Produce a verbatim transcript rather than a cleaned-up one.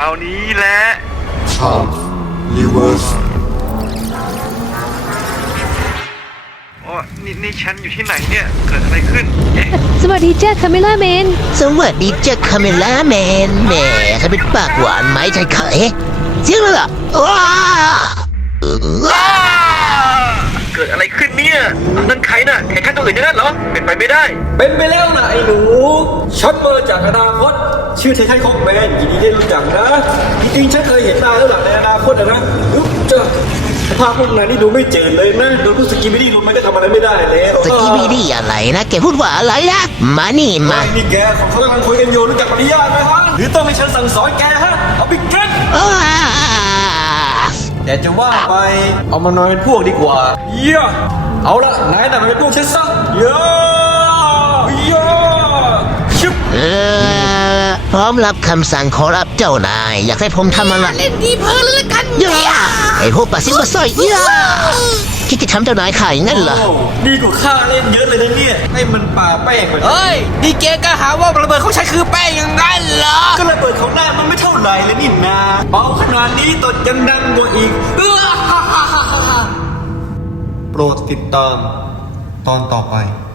าวนี้แหละชาร์ลส์ลิเวอร์สอ๋อนี่นี่ฉันอยู่ที่ไหนเนี่ยเกิดอะไรขึ้นเอ๊ะสวัสดีจ้าคาเมล่าแมนสวัสดีเจ้าคาเมล่าแมนแหมถ้าเป็นปากหวานไหมใจเขยเสียงเลยเหรอว้าเกิดอะไรขึ้นเนี่ยนั่นใครน่ะแข่งขันตัวอื่นอย่างนั้นเหรอเป็นไปไม่ได้เป็นไปแล้วนะไอ้หนูฉันมาจากอนาคตชื่อไททันคอกแมนยินดีได้รู้จักนะจริงๆฉันเคยเห็นนายแล้วหลังในอนาคตนะรู้จักสภาพพวกนายนี่ดูไม่เจนเลยนะโดนพวกสกิบิดี้รุมมันก็ทำอะไรไม่ได้แล้วสกิบิดี้อะไรนะแกพูดว่าอะไรนะมานี่มานี่แกของเขากำลังคุยกันอยู่รู้จักปริญญาไหมฮะหรือต้องให้ฉันสั่งสอนแกฮะเอาไปกินแต่จะว่าไปเอามานอนเป็นพวกดีกว่าเยี่ยเอาละนายน่ะมาเป็นพวกฉันซะเยี่ยเยี่ยชิบเออพร้อมรับคำสั่งขอรับเจ้านายอยากให้ผมทำอะไรเล่นดีเพลินเลยกันย่าไอ้พวกปาซิบะซอยย่าคิดจะทำเจ้านายขายงั้นเหรอดีกว่าข้าเล่นเยอะเลยนะเนี่ยให้มันป่าแป้งไปเฮ้ยดีเกก็หาว่าระเบิดของฉันคือแป้งอย่างนั้นเหรอก็ระเบิดของนายมันไม่เท่าไหร่เลยนี่นาเบาขนาดนี้ตดยังดังกว่าอีกโปรดติดตามตอนต่อไป